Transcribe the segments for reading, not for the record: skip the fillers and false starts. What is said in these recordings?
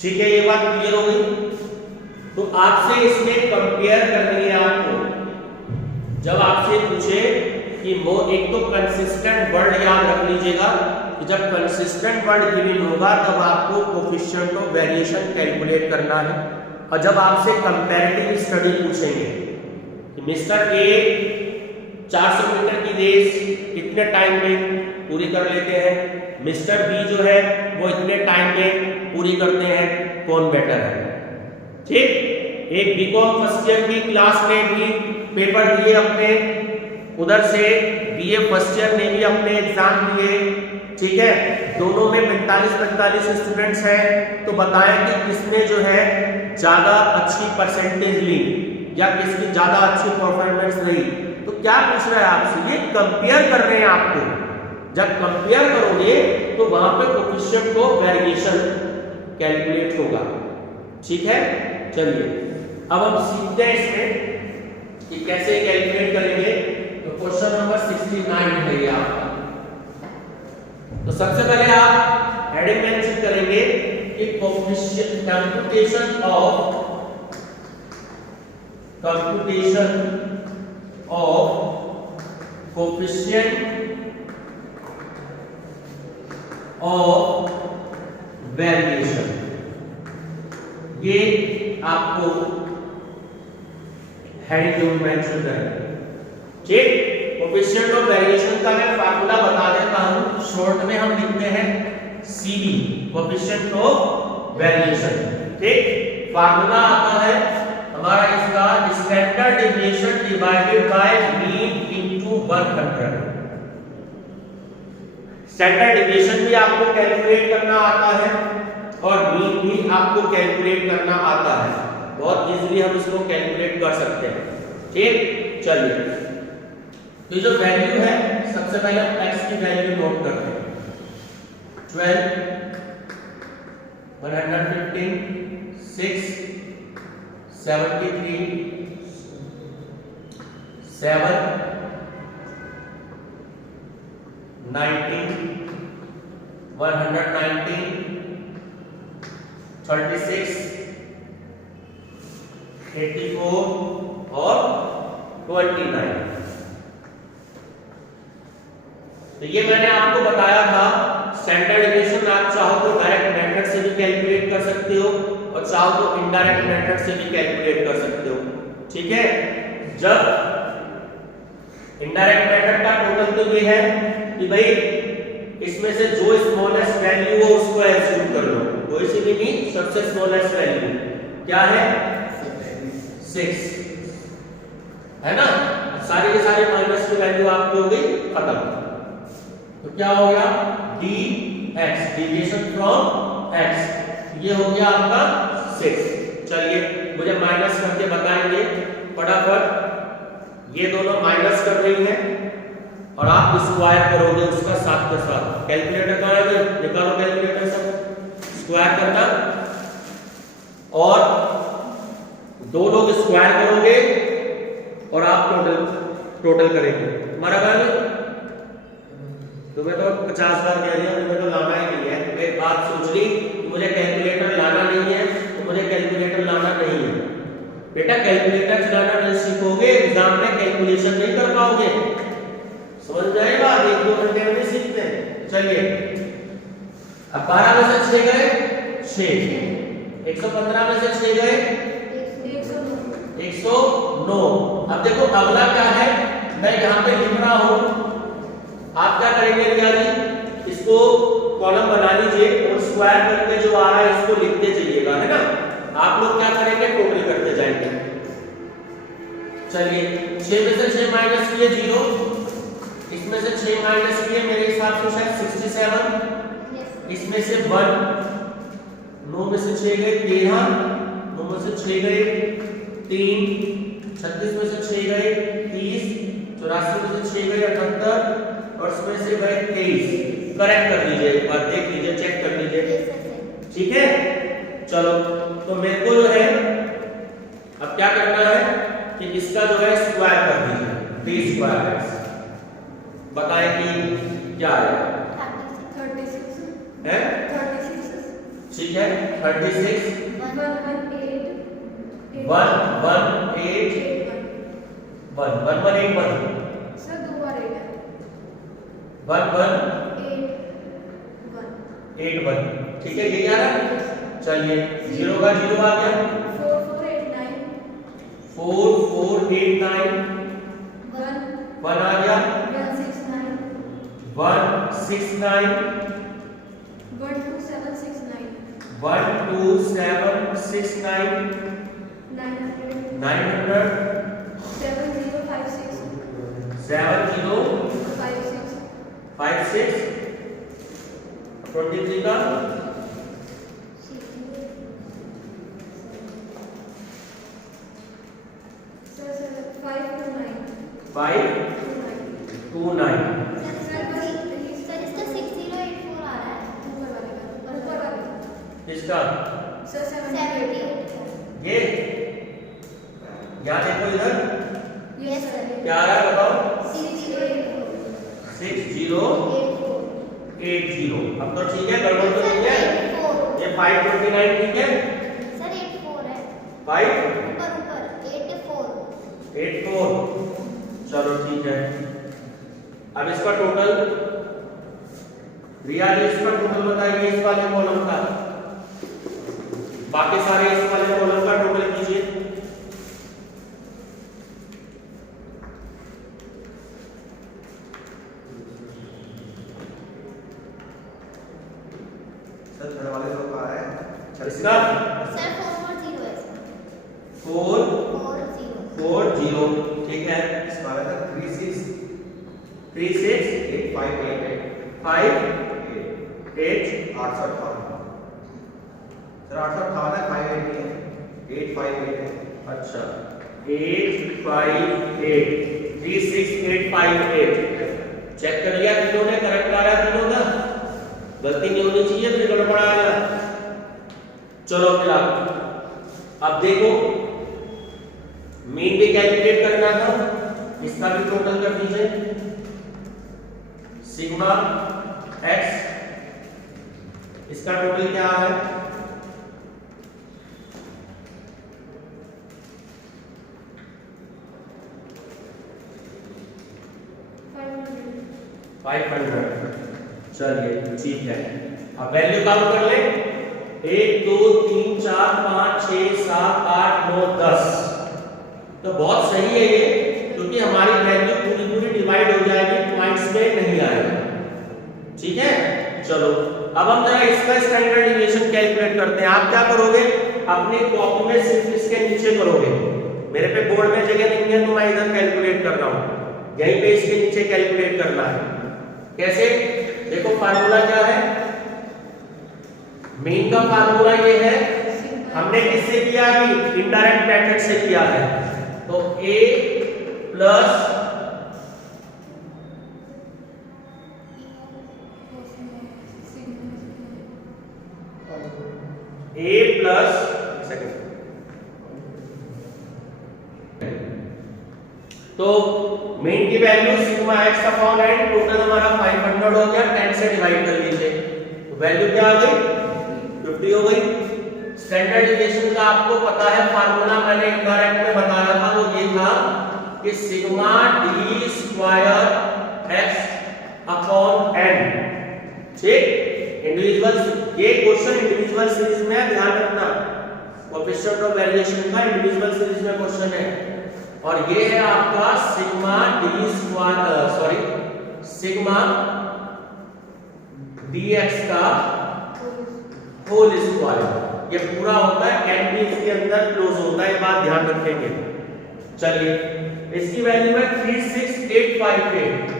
ठीक है, ये बात क्लियर हो गई। तो आपसे इसमें कंपेयर करनी है आपको। जब आपसे पूछे कि वो एक तो कंसिस्टेंट वर्ड याद रख लीजिएगा कि जब कंसिस्टेंट वर्ड गिवन होगा तब आपको कोफिशिएंट ऑफ वेरिएशन कैलकुलेट करना है। और जब आपसे कंपैरेटिव स्टडी पूछेंगे कि मिस्टर ए 400 मीटर की रेस कितने टाइम में पूरी कर लेते हैं, मिस्टर बी जो है वो इतने टाइम में पूरी करते हैं, कौन बेटर है। ठीक, एक बीकॉम फर्स्ट ईयर की क्लास में भी पेपर दिए अपने, उधर से बीए फर्स्ट ईयर ने भी अपने एग्जाम दिए। ठीक है, दोनों में 45-45 स्टूडेंट्स हैं, तो बताएं कि किसने जो है ज्यादा अच्छी परसेंटेज ली या किसकी ज्यादा अच्छी परफॉर्मेंस रही। तो क्या पूछ रहा है आपसे, ये कंपेयर कर रहे हैं आपको। जब कंपेयर करोगे तो वहां पे कोफिशिएंट ऑफ वेरिएशन कैलकुलेट होगा। ठीक है, चलिए अब हम सीखते हैं इसमें कि कैसे कैलकुलेट करेंगे। तो क्वेश्चन नंबर 69 है ये आपका। तो सबसे पहले आप हेडिंग मेंशन करेंगे कि coefficient computation of coefficient of variation, ये आपको हेडिंग मेंशन करेंगे। ठीक, कोफिशिएंट ऑफ वेरिएशन का मैं फार्मूला बता देता हूं, शॉर्ट में हम लिखते हैं सीवी, कोफिशिएंट ऑफ वेरिएशन। ठीक, फार्मूला आता है हमारा इसका standard deviation divided by mean into 100। Standard deviation भी आपको कैलकुलेट करना आता है और मीन भी आपको कैलकुलेट करना आता है। बहुत इजीली हम इसको कैलकुलेट कर सकते हैं। ठीक, चलिए तो जो वैल्यू है सबसे पहले हम x की वैल्यू नोट करते हैं। 12, 115, 6, 73, 7, 19, 119, 36, 84 और 29। तो ये मैंने आपको बताया था स्टैंडर्ड डेविएशन आप चाहो तो डायरेक्ट मेथड से भी कैलकुलेट कर सकते हो और चाहो तो इनडायरेक्ट मेथड से भी कैलकुलेट कर सकते हो। ठीक है, जब इनडायरेक्ट मेथड का टोटल तो ये है कि भाई इसमें से जो स्मॉलेस्ट वैल्यू हो उसको एज्यूम कर लो, कोई सी भी नहीं, सबसे स्मॉलेस्ट वैल्यू क्या है 6 है ना। सारे के सारे माइनस की वैल्यू आपकी हो गई खत्म। तो क्या हो गया dx, डेविएशन फ्रॉम x, ये हो गया आपका 6। चलिए मुझे माइनस करके बताएंगे फटाफट। ये दोनों माइनस कर रही हैं और आप स्क्वायर करोगे उसका साथ के साथ। कैलकुलेटर कहां है, निकालो कैलकुलेटर सब, स्क्वायर करना और दो लोग स्क्वायर करोगे और आप टोटल करेंगे। हमारा काम तुम्हें तो 50 बार कह दिया, तुम्हें तो लाना ही नहीं है। तो एक बात सोच ली कि मुझे कैलकुलेटर लाना नहीं है, तो मुझे कैलकुलेटर लाना नहीं है। बेटा कैलकुलेटर चलाना नहीं सीखोगे एग्जाम में कैलकुलेशन नहीं कर पाओगे। समझ जाएगा, 1-2 घंटे में नहीं सीखते। चलिए अब 12 में से 6 गए 6, 115 में से 6 गए 109। अब देखो अगला क्या है, मैं यहाँ पे लिख रहा हूं, आप क्या करेंगे भैया जी, इसको कॉलम बना लीजिए और स्क्वायर करके जो आ रहा है इसको लिखते जाइएगा, है ना। आप लोग क्या करेंगे, टोटल करते जाएंगे। चलिए 6 में से 6 माइनस किए 0, इसमें से 6 माइनस किए मेरे हिसाब से शायद 67, इसमें से 1, 9 में से 6 गए 13, 9 में से 6 गए 3, 36 में से 6 गए 30, 84 में से 6 गए 78 और इसमें से गए 23। करेक्ट कर लीजिए, एक बार देख लीजिए, चेक कर लीजिए। ठीक है, चलो तो मेरे को जो है अब क्या करना है कि इसका जो है स्क्वायर कर दीजिए, 3 स्क्वायर बताएं कि क्या आएगा। 36 है 36 ठीक है 36 1181 सर 2 बार 8 है 1181 ठीक है ये क्या रहा चलिए 0 का 0 आ गया 4489 1 आ गया 169 12769 900 7056 23 का 529 इसका ये यहाँ देखो इधर क्या आ रहा है बताओ 6080 अब तो ठीक है गड़बड़ तो नहीं है ये 529 ठीक है 584 चलो ठीक है अब इसका टोटल रिया जी इसका टोटल बताइए इस वाले कॉलम का बाकी सारे इस वाले कॉलम का टोटल कीजिए सर घर वाले लोग का है इसका 440 ठीक है इस वाले का 36 858 858 सर 858 है 580 है 858 है अच्छा 858 36858 चेक कर लिया तीनों ने करेक्ट आ रहा है तीनों का गलती नहीं होनी चाहिए फिर गड़बड़ आएगा चलो फिर अब देखो मीन भी कैलकुलेट करना था इसका भी टोटल कर दीजिए सिग्मा एक्स इसका टोटल क्या है 500 चलिए ठीक है अब वैल्यू काउंट कर ले 1 2 3 4 5 6 7 8 9 10 तो बहुत सही है ये क्योंकि हमारी वैल्यू पूरी डिवाइड हो जाएगी पॉइंट्स में नहीं आएगा ठीक है चलो अब हम जरा इसका स्टैंडर्ड डिविएशन कैलकुलेट करते हैं आप क्या करोगे अपनी कॉपी में सिर्फ इसके नीचे करोगे मेरे पे बोर्ड में जगह नहीं है तो मैं इधर कैलकुलेट कर रहा हूं यहीं पे इसके नीचे कैलकुलेट करना है कैसे देखो फार्मूला क्या है मीन का फार्मूला ये है हमने किससे किया अभी इनडायरेक्ट मेथड से किया है तो a प्लस तो मेन की value sigma x upon n total हमारा 500 हो गया 10 से डिवाइड कर लीजिए तो वैल्यू क्या आ गई 50 हो गई स्टैंडर्ड डिविएशन का आपको पता है फार्मूला मैंने इनडायरेक्ट में बताया था वो ये था कि sigma d square x upon n ठीक इंडिविजुअल ये क्वेश्चन इंडिविजुअल सीरीज में ध्यान रखना कोएफिशिएंट ऑफ वेरिएशन का इंडिविजुअल सीरीज में क्वेश्चन है और ये है आपका sigma d square sorry sigma dx का होल स्क्वायर ये पूरा होता है n भी इसके अंदर क्लोज होता है ये बात ध्यान रखेंगे चलिए इसकी वैल्यू है 36858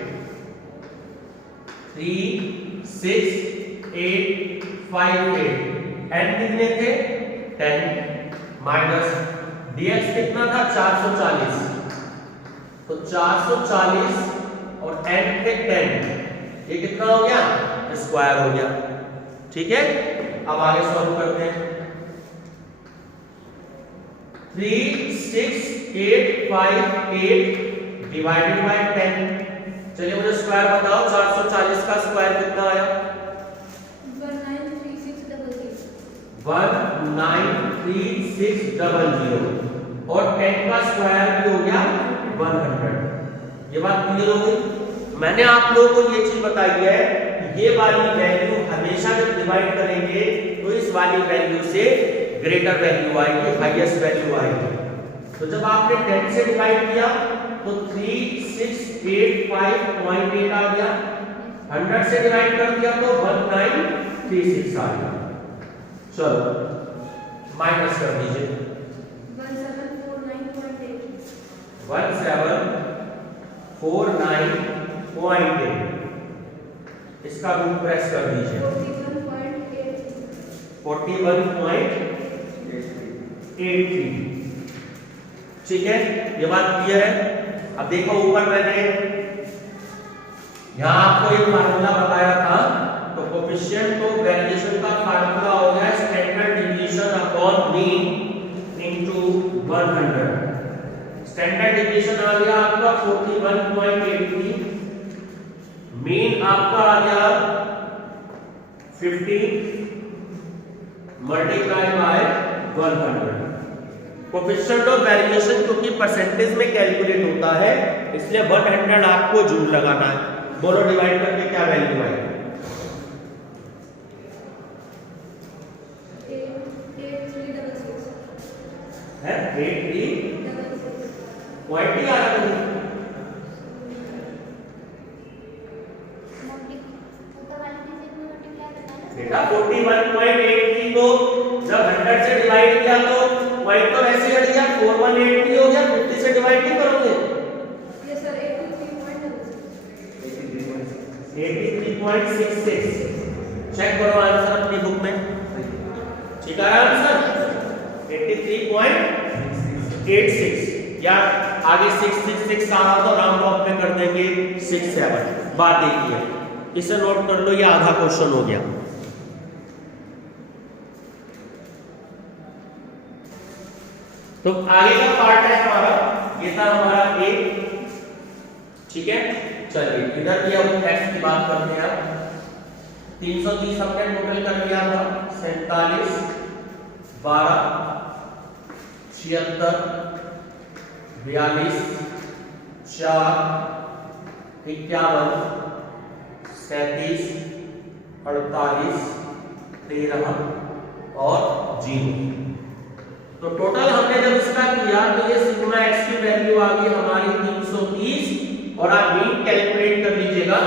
36858 n कितने थे 10 माइनस dx कितना था 440 तो 440 और n थे 10 ये कितना हो गया स्क्वायर हो गया ठीक है अब आगे सॉल्व करते हैं 36858 डिवाइडेड बाय 10 चलिए मुझे स्क्वायर बताओ 440 का स्क्वायर कितना आया 193666 193,600 और 10 का स्क्वायर भी हो गया 100। ये बात क्लियर हो गई। मैंने आप लोगों को ये चीज बताई है कि ये वाली वैल्यू हमेशा जब डिवाइड करेंगे तो इस वाली वैल्यू से ग्रेटर वैल्यू आएगी, हाईएस्ट वैल्यू आएगी। तो जब आपने 10 से डिवाइड किया तो 3685.8 आ गया, 100 से डिवाइड कर दिया तो 1936 आ गया। चलो माइनस कर दीजिए 1749.8, इसका रूट प्रेस कर दीजिए 41.83। ठीक है, ये बात क्लियर है। अब देखो ऊपर मैंने यहां आपको एक फार्मूला बताया था, तो कोएफिशिएंट तो वेरिएशन का फार्मूला हो गया standard division upon mean into 100। Standard division आ गया आपका 41.83, मीन आपका आ गया 50 multiply by 100। Coefficient of variation क्योंकि परसेंटेज में कैलकुलेट होता है इसलिए 100 आपको जूल लगाना है। बोलो डिवाइड करके क्या वैल्यू आएगी? 83 पॉइंट ही आ रहा है बेटा। 41.83 को जब 100 से डिवाइड किया तो पॉइंट तो वैसे हट गया, 4183 हो गया। 50 से डिवाइड नहीं करोगे? Yes sir 83.66। चेक करो आंसर अपनी बुक में, ठीक है आंसर 83.86 या आगे 666 आ रहा तो राउंड ऑफ में कर देंगे 67। बात देखिए, इसे नोट कर लो, ये आधा क्वेश्चन हो गया। तो आगे का पार्ट है हमारा, ये था हमारा ए, ठीक है। चलिए इधर भी अब x की बात करते हैं। 330 हमने टोटल कर लिया था, 47 12 76 42 4 51 37 48 13 और 0। तो टोटल हमने जब इसका किया तो ये सिग्मा x की वैल्यू आ गई हमारी 330 और आप मीन कैलकुलेट कर लीजिएगा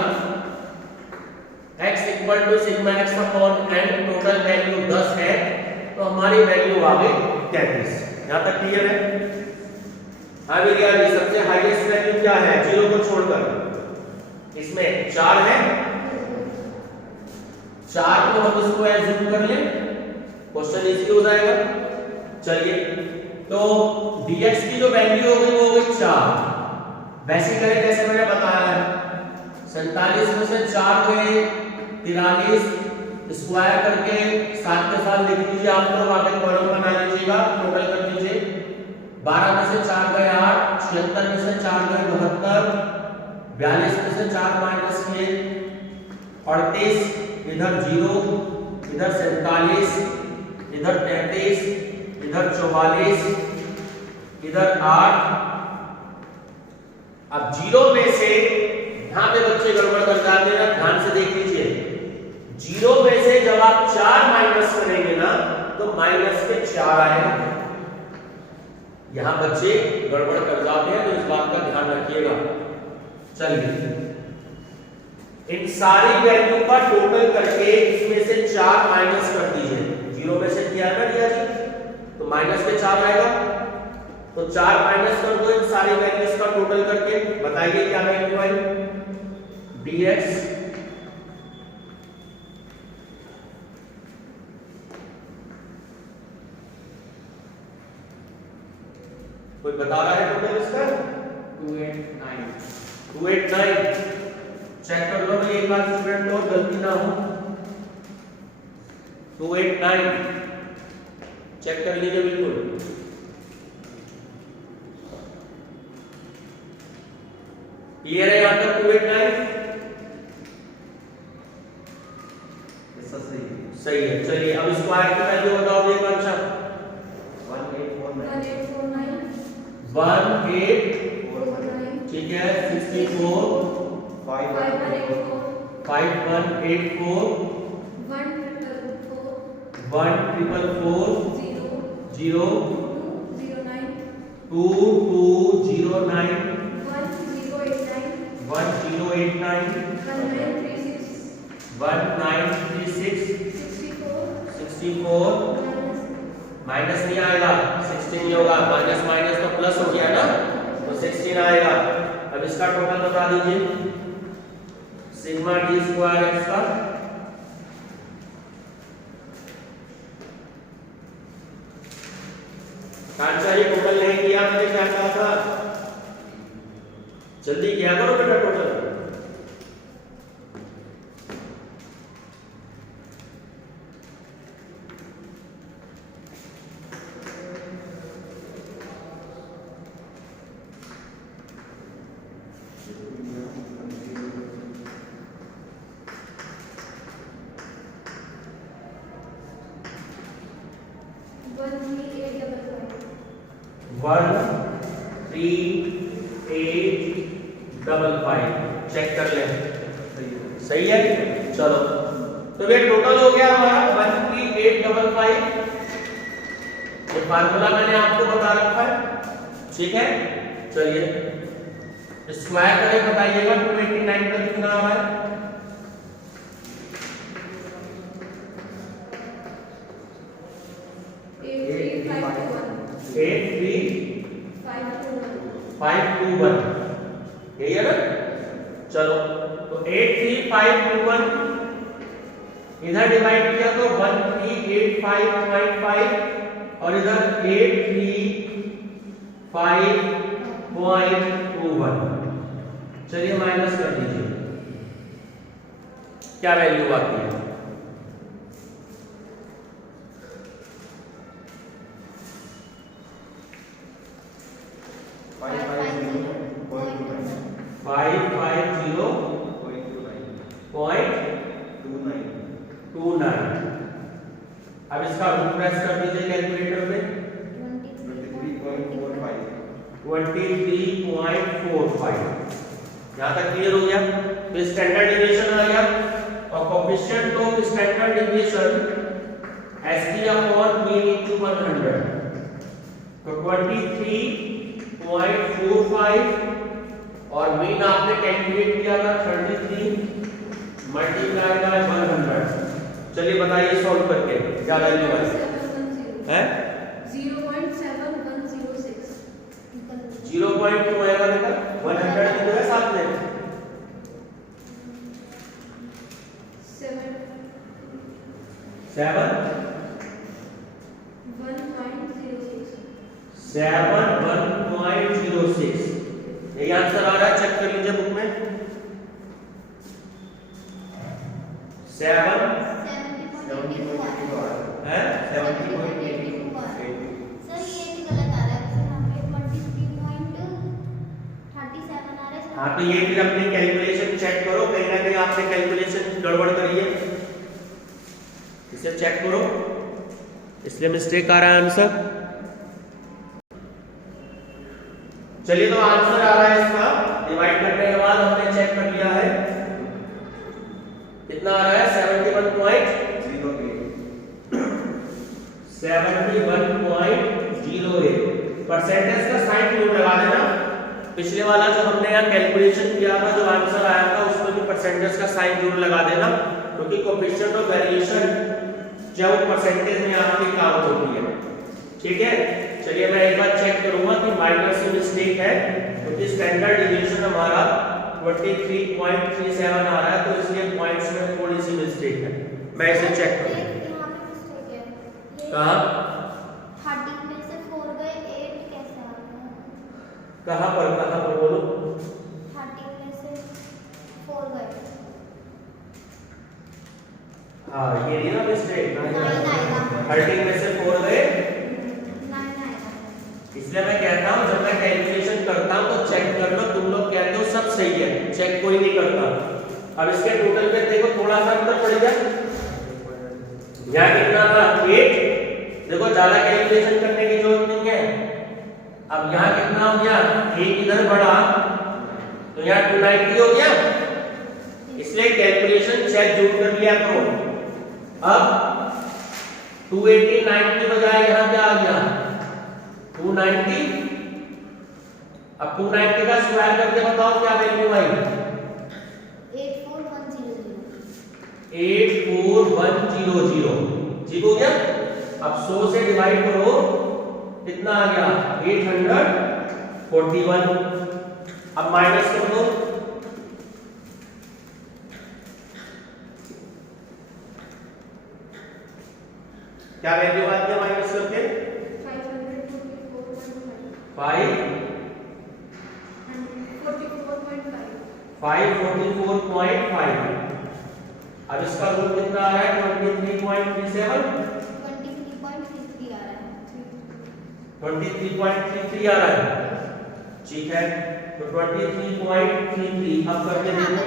x equal to sigma x upon n, total value 10 है तो हमारी वैल्यू आ गई 33। यहां तक क्लियर है? अब ये सबसे हाईएस्ट वैल्यू क्या है 0 को छोड़कर? इसमें 4 है, 4 को हम इसको एज्यूम कर लें, क्वेश्चन इजी हो जाएगा। चलिए तो dx की जो वैल्यू हो गई वो हो गई 4। वैसे करें जैसे मैंने बताया है, 47 में से 4 गए 43, स्क्वायर करके 7 के साथ लिख लीजिए आप लोग, आगे कॉलम बना लीजिएगा, टोटल कर लीजिए। 12 में से 4 गए 8, 76 में से 4 गए 72, 42 में से 4 माइनस किए 38, इधर 0, इधर 47, इधर 33, इधर 44, इधर 8। अब 0 में से यहां पे बच्चे गड़बड़ कर जाते हैं, ध्यान से देख लीजिए। 0 में से जब आप 4 माइनस करेंगे ना तो माइनस के 4 आएगा। यहां बच्चे गड़बड़ कर जाते हैं तो इस बात का ध्यान रखिएगा। चलिए इन सारी वैल्यू का टोटल करके इसमें से 4 माइनस कर दीजिए। 0 में से किया है ना रिया जी, तो माइनस के 4 आएगा, तो 4 माइनस कर दो इन सारी वैल्यूज का टोटल करके, बताइए क्या वैल्यू आई dx कोई बता रहा है टोटल इसका? 289। चेक कर लो भाई एक बार स्टूडेंट और गलती ना हो। 289 चेक कर लीजिए बिल्कुल। क्लियर है यहां तक? 289 सही है। चलिए अब स्क्वायर की वैल्यू बताओ 18 ठीक है 64 5184 1444 0 2209 1089 1936 64 माइनस नहीं आएगा 16 नहीं होगा, माइनस माइनस तो प्लस हो गया ना, तो 16 आएगा। अब इसका टोटल बता दीजिए सिग्मा डी स्क्वायर एक्स का आंसर ये टोटल नहीं किया मैंने क्या कहा था, जल्दी किया करो बेटा टोटल। वन 3855 चेक कर ले, सही है। चलो तो ये टोटल हो गया हमारा 13855। ये फार्मूला मैंने आपको बता रखा है, ठीक है। चलिए स्क्वायर करके बताइएगा 289 का कितना आ रहा है। एट 521 यही है ना। चलो तो 83521 इधर डिवाइड किया तो 1385.5 और इधर 835.21। चलिए माइनस कर दीजिए, क्या वैल्यू आती है। 550.29। अब इसका रूट प्रेस कर दीजिए कैलकुलेटर पे 23.45। यहां तक क्लियर हो गया। तो स्टैंडर्ड डेविएशन आ गया और coefficient of standard deviation ST upon mean into 100। तो 23.45 और मीन आपने कैलकुलेट किया था 33 मल्टीप्लाई बाय 100। चलिए बताइए सॉल्व करके क्या वैल्यू है 0.7106। 0.2 आएगा बेटा, 100 की जगह साथ में 71.06। यही आंसर आ रहा है, चेक कर लीजिए बुक में 7 है 70.82। सर ये भी गलत आ रहा है, यहाँ पे 23.37 आ रहा है। हाँ तो ये फिर अपनी कैलकुलेशन चेक करो, कहीं ना कहीं आपने कैलकुलेशन गड़बड़ करी है, इसे चेक करो, इसलिए मिस्टेक आ रहा है आंसर। चलिए तो आंसर आ रहा है इसका, डिवाइड करने के बाद हमने चेक कर लिया है कितना आ रहा है 71.08। परसेंटेज का साइन जरूर लगा देना। पिछले वाला जो हमने यहाँ कैलकुलेशन किया था, जो आंसर आया था उसमें भी परसेंटेज का साइन जरूर लगा देना, क्योंकि कोएफिशिएंट ऑफ वेरिएशन जब परसेंटेज में आपकी काउंट होती है, ठीक है। चलिए मैं एक बार चेक करूंगा कि माइनस में मिस्टेक है, क्योंकि स्टैंडर्ड डेविएशन हमारा 23.37 आ रहा है, तो इसलिए पॉइंट्स में थोड़ी सी मिस्टेक है। मैं इसे चेक करूंगा। कहां 30 में से 4 गए 8 कैसे आ गया? कहां पर बोलो 30 में से 4 गए। हाँ ये नहीं ना मिस्टेक, 9 आएगा। 30 में से 4 गए, 9 आएगा। इसलिए मैं कहता हूं जब मैं कैलकुलेशन करता हूं तो चेक कर लो। तुम लोग कहते हो सब सही है, चेक कोई नहीं करता। अब इसके टोटल पे देखो थोड़ा सा अंतर पड़ गया, यहाँ कितना था 8। देखो ज्यादा कैलकुलेशन करने की जरूरत नहीं है, अब यहाँ कितना हो गया, एक इधर बढ़ा तो यहाँ 290 हो गया, इसलिए कैलकुलेशन चेक जरूर कर लिया करो। अब 289 के बजाय यहाँ क्या आ गया 290। अब 290 का स्क्वायर करके बताओ क्या वैल्यू आई। 84100 ठीक हो गया। अब 100 से डिवाइड करो, कितना आ गया 841। अब माइनस कर दो, क्या वैल्यू आ गया माइनस करके 544.5। अब इसका रूट कितना आ रहा है 23.37 23.33 आ रहा है। ठीक है, तो 23.33 अब करके देखो।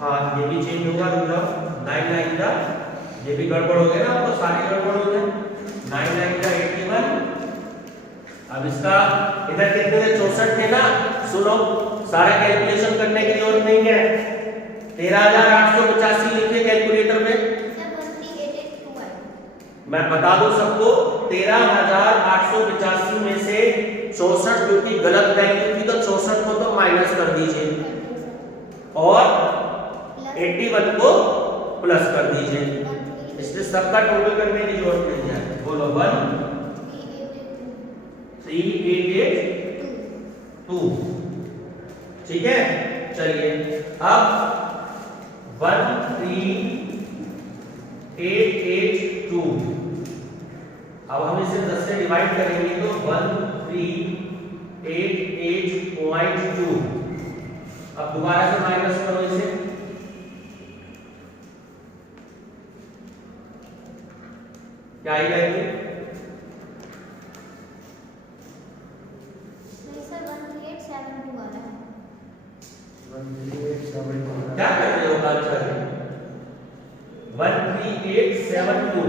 हाँ ये भी चेंज होगा, रुक जाओ। 9 का ये भी गड़बड़ हो गया ना, तो सारी गड़बड़ हो गए। 9 का 81। अब इसका इधर कितने थे 64 थे ना। सुनो, सारा कैलकुलेशन करने की जरूरत नहीं है। 13,885 लिखिए कैलकुलेटर में। मैं बता दूं सबको, 13,885 में से 64 क्योंकि गलत वैल्यू थी तो 64 को तो माइनस कर दीजिए और 81 को प्लस कर दीजिए, इसलिए सबका टोटल करने की जरूरत नहीं है। बोलो 13882। ठीक है, चलिए अब 13882 अब हम इसे 10 से डिवाइड करेंगे तो 1388.2। अब दोबारा से माइनस करो इसे, क्या आई वैल्यू 1872 क्या कर रहे हो अच्छा जी 13872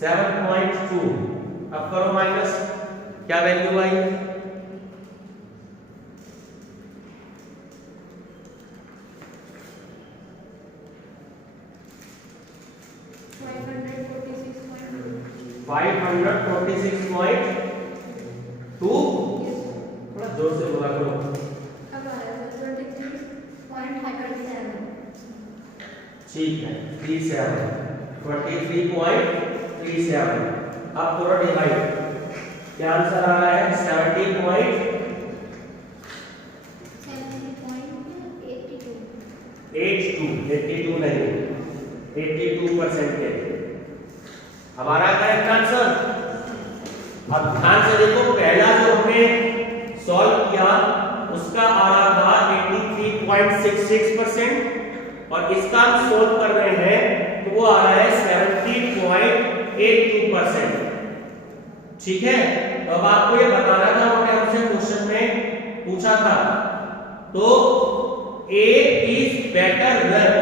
7.2। अब करो माइनस, क्या वैल्यू आई 546.2। थोड़ा जोर से बोला करो। ठीक है 23.37। अब पूरा डिवाइड, क्या आंसर आ रहा है 82 नहीं 82% के हमारा करेक्ट आंसर। अब ध्यान से देखो, पहला जो हमने सॉल्व किया उसका आ रहा था 83.66% और इसका हम सॉल्व कर रहे हैं तो वो आ रहा है 70.82%। ठीक है, तो अब आपको ये बताना था, उन्होंने हमसे क्वेश्चन में पूछा था, तो A is better than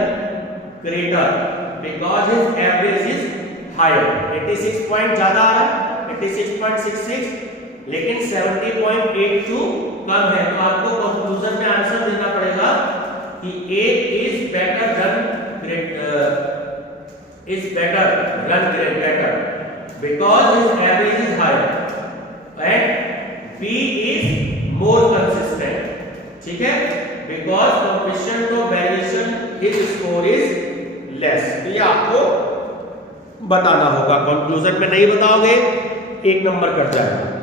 greater because his average is higher। 86 point ज्यादा आ रहा है 86.66, लेकिन 70.82 कम है, तो आपको कंक्लूजन में आंसर देना पड़ेगा कि A is better than greater because his average is higher and B is more consistent। ठीक है, because coefficient of variation his score is less। तो ये आपको बताना होगा, कंक्लूजन में नहीं बताओगे 1 नंबर कट जाएगा।